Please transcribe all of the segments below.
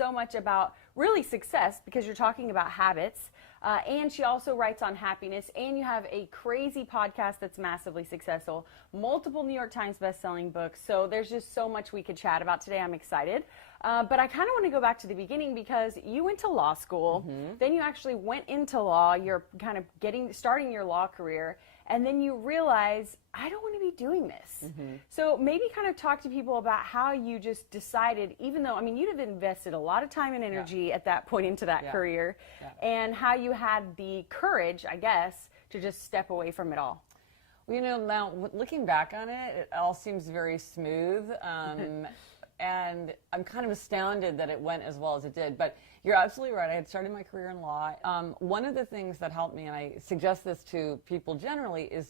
so much about really success because you're talking about habits. And she also writes on happiness, and you have a crazy podcast that's massively successful, multiple New York Times best-selling books. So there's just so much we could chat about today. I'm excited. But I kind of want to go back to the beginning because you went to law school, then you actually went into law, you're kind of starting your law career, and then you realize, I don't want to be doing this. So maybe kind of talk to people about how you just decided, even though, I mean, you'd have invested a lot of time and energy at that point into that career, and how you had the courage, I guess, to just step away from it all. Well, you know, now looking back on it, it all seems very smooth. And I'm kind of astounded that it went as well as it did. But you're absolutely right. I had started my career in law. One of the things that helped me, and I suggest this to people generally, is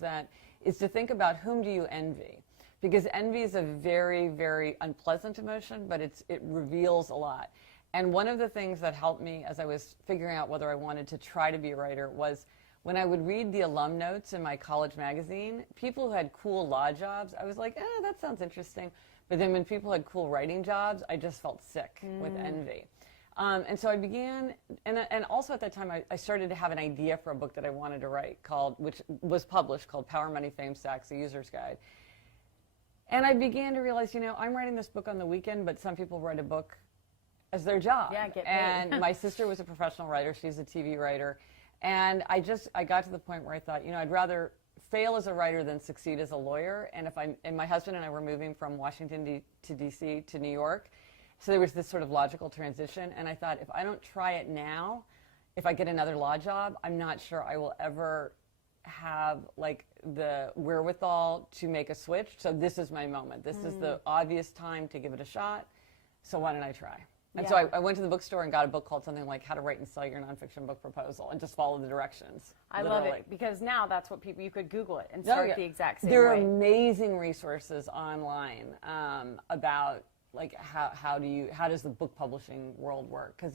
to think about whom do you envy. Because envy is a very, very unpleasant emotion, but it reveals a lot. And one of the things that helped me as I was figuring out whether I wanted to try to be a writer was when I would read the alum notes in my college magazine, people who had cool law jobs, I was like, that sounds interesting. But then when people had cool writing jobs, I just felt sick with envy. And so I began, and also at that time, I started to have an idea for a book that I wanted to write which was published, called Power, Money, Fame, Stacks, A User's Guide. And I began to realize, you know, I'm writing this book on the weekend, but some people write a book as their job. Yeah, get paid. And my sister was a professional writer. She's a TV writer. And I got to the point where I thought, you know, I'd rather fail as a writer than succeed as a lawyer. And my husband and I were moving from Washington to DC to New York. So there was this sort of logical transition. And I thought, if I don't try it now, if I get another law job, I'm not sure I will ever have like the wherewithal to make a switch. So this is my moment. This is the obvious time to give it a shot. So why don't I try? And so I went to the bookstore and got a book called something like How to Write and Sell Your Nonfiction Book Proposal, and just follow the directions. I love it, because now that's what you could Google it and start the exact same way. There are amazing resources online about like how does the book publishing world work? Because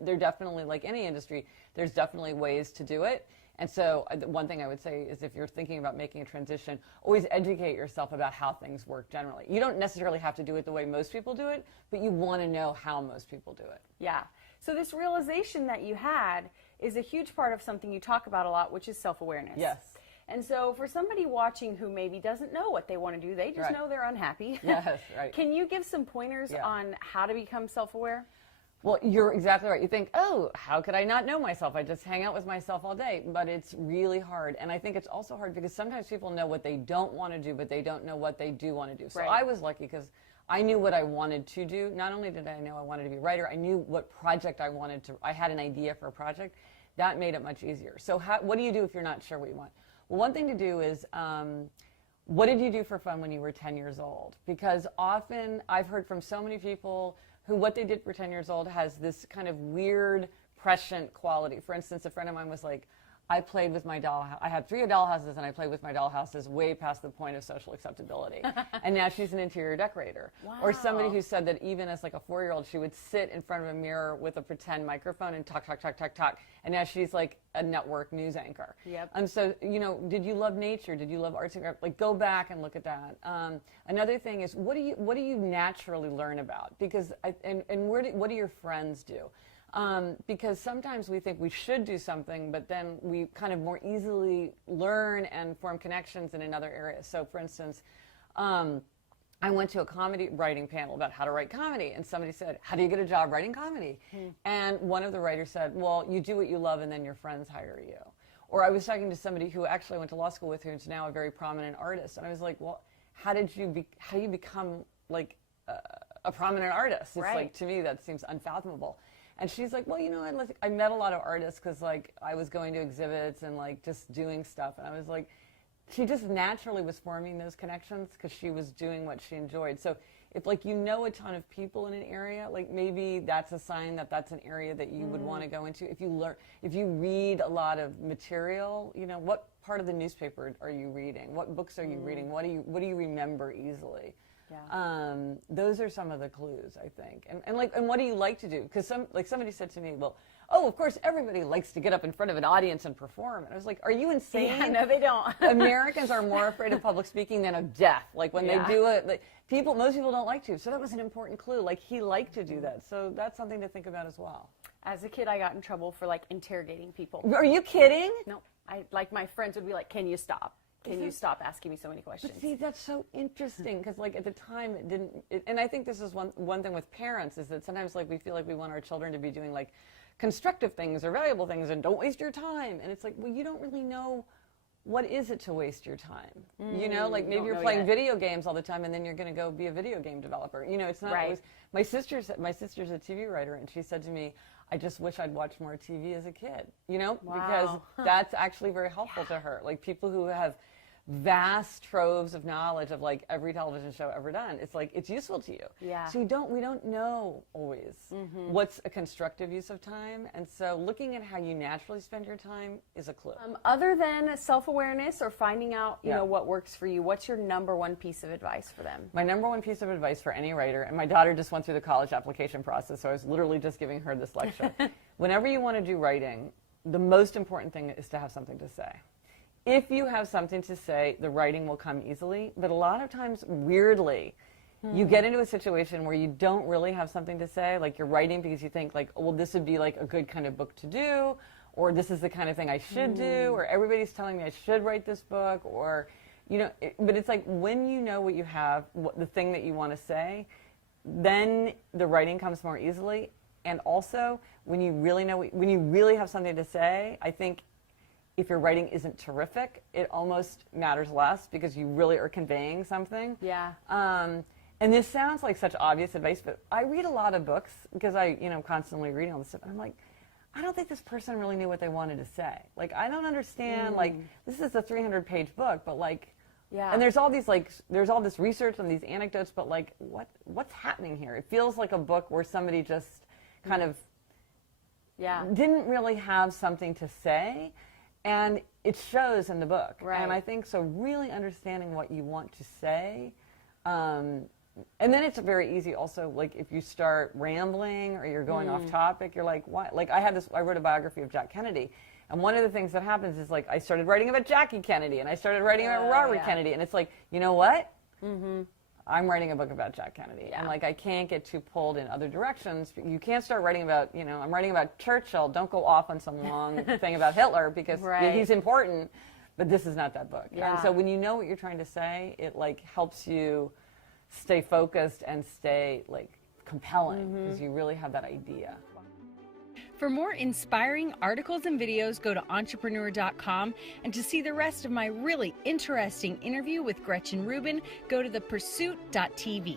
they're definitely, like any industry, there's definitely ways to do it. And so one thing I would say is, if you're thinking about making a transition, always educate yourself about how things work generally. You don't necessarily have to do it the way most people do it, but you want to know how most people do it. Yeah. So this realization that you had is a huge part of something you talk about a lot, which is self-awareness. Yes. And so for somebody watching who maybe doesn't know what they want to do, they just know they're unhappy. Yes, right. Can you give some pointers on how to become self-aware? Well, you're exactly right. You think, oh, how could I not know myself? I just hang out with myself all day. But it's really hard. And I think it's also hard because sometimes people know what they don't want to do, but they don't know what they do want to do. So I was lucky because I knew what I wanted to do. Not only did I know I wanted to be a writer, I knew what project I had an idea for a project. That made it much easier. So what do you do if you're not sure what you want? Well, one thing to do is, what did you do for fun when you were 10 years old? Because often I've heard from so many people who what they did for 10 years old has this kind of weird, prescient quality. For instance, a friend of mine was like, I played with my doll. I had 3 dollhouses, and I played with my dollhouses way past the point of social acceptability. And now she's an interior decorator. Wow. Or somebody who said that even as like a 4-year-old, she would sit in front of a mirror with a pretend microphone and talk, talk, talk, talk, talk. And now she's like a network news anchor. Yep. So, you know, did you love nature? Did you love arts and crafts? Like, go back and look at that. Another thing is, what do you naturally learn about? Because what do your friends do? Because sometimes we think we should do something, but then we kind of more easily learn and form connections in another area. So, for instance, I went to a comedy writing panel about how to write comedy, and somebody said, how do you get a job writing comedy? And one of the writers said, well, you do what you love and then your friends hire you. Or I was talking to somebody who actually went to law school with, who's now a very prominent artist, and I was like, well, how do you become like a prominent artist? It's like, to me, that seems unfathomable. And she's like, well, you know, I met a lot of artists because, like, I was going to exhibits and, like, just doing stuff. And I was like, she just naturally was forming those connections because she was doing what she enjoyed. So if, like, you know a ton of people in an area, like, maybe that's a sign that that's an area that you would want to go into. If you read a lot of material, you know, what part of the newspaper are you reading? What books are you reading? What do you remember easily? Those are some of the clues, I think. And what do you like to do? Because somebody said to me, well, oh, of course, everybody likes to get up in front of an audience and perform. And I was like, are you insane? Yeah, no, they don't. Americans are more afraid of public speaking than of death. Like when they do it, most people don't like to. So that was an important clue. Like he liked to do that. So that's something to think about as well. As a kid, I got in trouble for like interrogating people. Are you kidding? No, my friends would be like, "Can you stop? Can you stop asking me so many questions?" But see, that's so interesting because like at the time it didn't. And I think this is one thing with parents is that sometimes like we feel like we want our children to be doing like constructive things or valuable things and don't waste your time. And it's like, well, you don't really know what is it to waste your time. You know, like maybe you're playing video games all the time and then you're going to go be a video game developer. You know, it's not always. My sister's a TV writer and she said to me, I just wish I'd watched more TV as a kid, you know, because that's actually very helpful to her. Like people who have vast troves of knowledge of like every television show ever done, it's like it's useful to you. Yeah. So we don't know always what's a constructive use of time, and so looking at how you naturally spend your time is a clue. Other than self-awareness or finding out, you know, what works for you, what's your number one piece of advice for them? My number one piece of advice for any writer, and my daughter just went through the college application process, so I was literally just giving her this lecture. Whenever you want to do writing, the most important thing is to have something to say. If you have something to say, the writing will come easily. But a lot of times, weirdly, you get into a situation where you don't really have something to say. Like you're writing because you think like, oh, well, this would be like a good kind of book to do, or this is the kind of thing I should do, or everybody's telling me I should write this book, or, you know, but it's like when you know what you have, the thing that you want to say, then the writing comes more easily. And also, when you really know, when you really have something to say, I think if your writing isn't terrific, it almost matters less because you really are conveying something. Yeah. And this sounds like such obvious advice, but I read a lot of books because I, you know, constantly reading all this stuff. And I'm like, I don't think this person really knew what they wanted to say. Like, I don't understand. Like, this is a 300-page book, but like, and there's all these there's all this research and these anecdotes, but like, what's happening here? It feels like a book where somebody just kind of didn't really have something to say. And it shows in the book. Right. And I think so really understanding what you want to say. And then it's very easy also, like if you start rambling or you're going off topic, you're like, what? Like I wrote a biography of Jack Kennedy. And one of the things that happens is like I started writing about Jackie Kennedy and I started writing about Robert Kennedy. And it's like, you know what? I'm writing a book about Jack Kennedy. And like I can't get too pulled in other directions. You can't start writing about, you know, I'm writing about Churchill. Don't go off on some long thing about Hitler because he's important, but this is not that book. And so when you know what you're trying to say, it like helps you stay focused and stay like compelling because you really have that idea. For more inspiring articles and videos, go to entrepreneur.com. And to see the rest of my really interesting interview with Gretchen Rubin, go to thepursuit.tv.